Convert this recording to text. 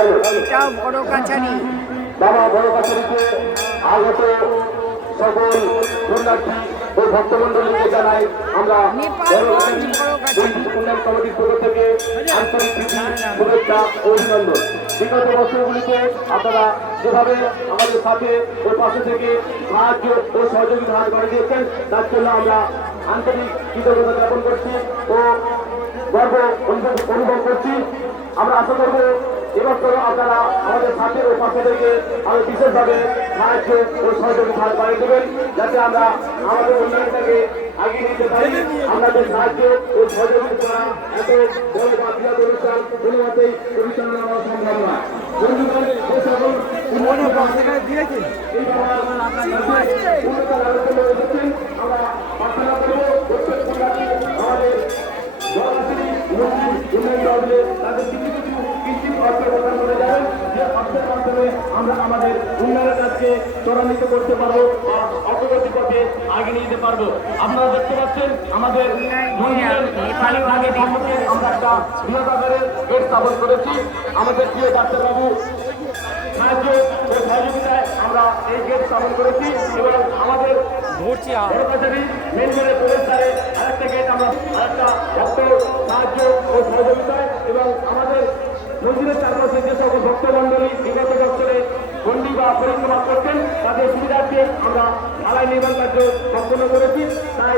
এটাও বড় কাছারি। বাবা বড় কাছারিতে আগত সকল পুণ্যার্থী ও ভক্তমন্ডলীকে জানাই আমরা নেপালগঞ্জ বড় কাছারি। পুণ্যার্থী কমিটির পক্ষ থেকে আন্তরিক শুভেচ্ছা ও অভিনন্দন। বিগত বছরগুলিতে আপনারা যেভাবে আমাদের সাথে ও পাশে থেকে সাহায্য ও সহযোগিতা হাত করে দিয়েছেন, তার জন্য আমরা আন্তরিক কৃতজ্ঞতা জ্ঞাপন করছি ও গর্ব অনুভব করছি। আমরা আশা করব এবছর আপনারা আমাদের সাথে ও পাশে থেকে আরো বিশেষভাবে সাহায্য ও সহযোগিতা হাত বাড়িয়ে দেবেন, যাতে আমরা আমাদের উন্নয়নটাকে আগিয়ে নিতে পারি। আপনাদের সাহায্য ও সহযোগিতা এত বড় বা বৃহৎ অনুষ্ঠান কোনোমতেই পরিচালনা করা সম্ভব নয়। বন্ধুগণ, যে সকল আমরা প্রার্থনা করবো প্রত্যেক পুণ্যার্থী আমাদের তাদের কিছু অর্থ প্রদান করে যাবেন, যে অর্থের মাধ্যমে আমরা আমাদের উন্নয়নের কাজকে ত্বরান্বিত করতে পারবো, অগ্রগতি পথে আগে নিয়ে যেতে পারবো। আপনারা দেখতে পাচ্ছেন আমাদের আমরা একটা বৃহৎ আকারের গেট স্থাপন করেছি। আমাদের প্রিয় ডাক্তারবাবু সাহায্য ও সহযোগিতায় আমরা এই গেট স্থাপন করেছি এবং আমাদের মেন গেটের প্রবেশদ্বারে আরেকটা গেট আমরা আরেকটা ভক্ত সাহায্য ও সহযোগিতায় এবং আমাদের মন্দিরের চারপাশে যে সকল ভক্তমন্ডলী বিগত বছরে গণ্ডি বা পরিক্রমা করতেন, তাদের সুবিধার্থে আমরা ঢালাই নির্মাণ কার্য সম্পন্ন করেছি। তাই